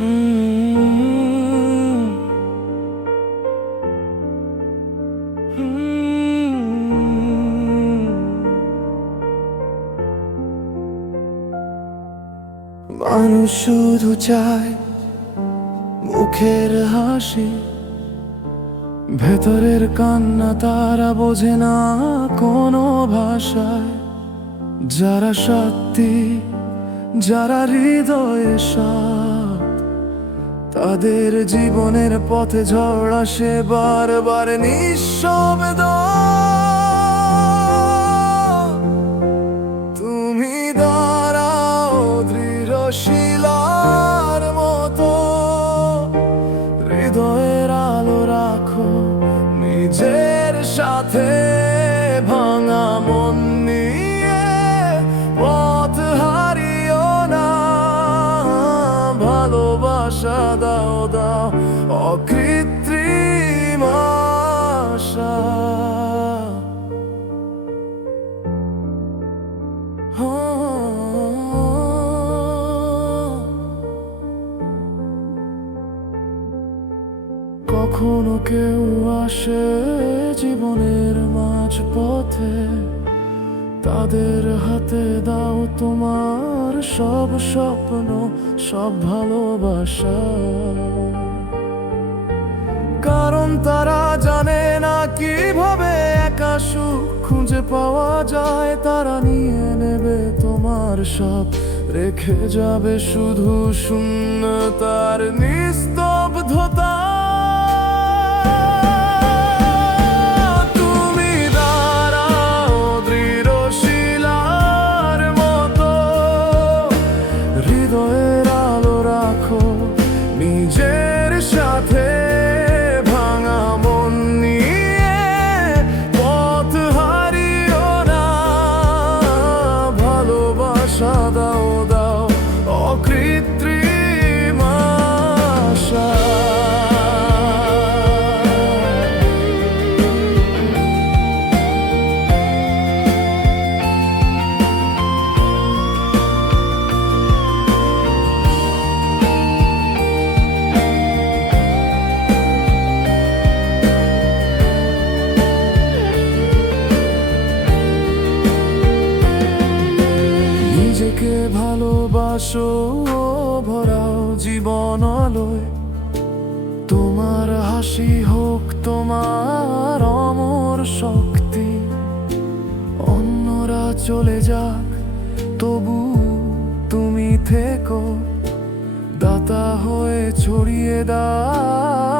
Mm-hmm. মানুষ শুধু চায় মুখের হাসি, ভেতরের কান্না তারা বোঝে না কোনো ভাষায়। যারা সত্যি, যারা হৃদয়ে সা তাদের জীবনের পথে ঝড় আসে বারবার নিঃশব্দ ভালোবাসা দাও দাও অকৃত্রিম আশা। কখনো কেউ আসে জীবনের মাঝ পথে তাদের হাতে দাও তোমার সব স্বপ্ন, সব ভালোবাসা। কারণ তারা জানে না কীভাবে একা সুখ খুঁজে পাওয়া যায়। তারা নিয়ে নেবে তোমার সব, রেখে যাবে শুধু শূন্য তার নিস্তব্ধতা অকৃত্রিম আশা নিজেকে ভালোবাসো। জীবন আলোয় তোমার হাসি হোক, তোমার অমর শক্তি। অন্যরা চলে যাক, তবু তুমি থেকো। দাতা হয়ে ছড়িয়ে দাও।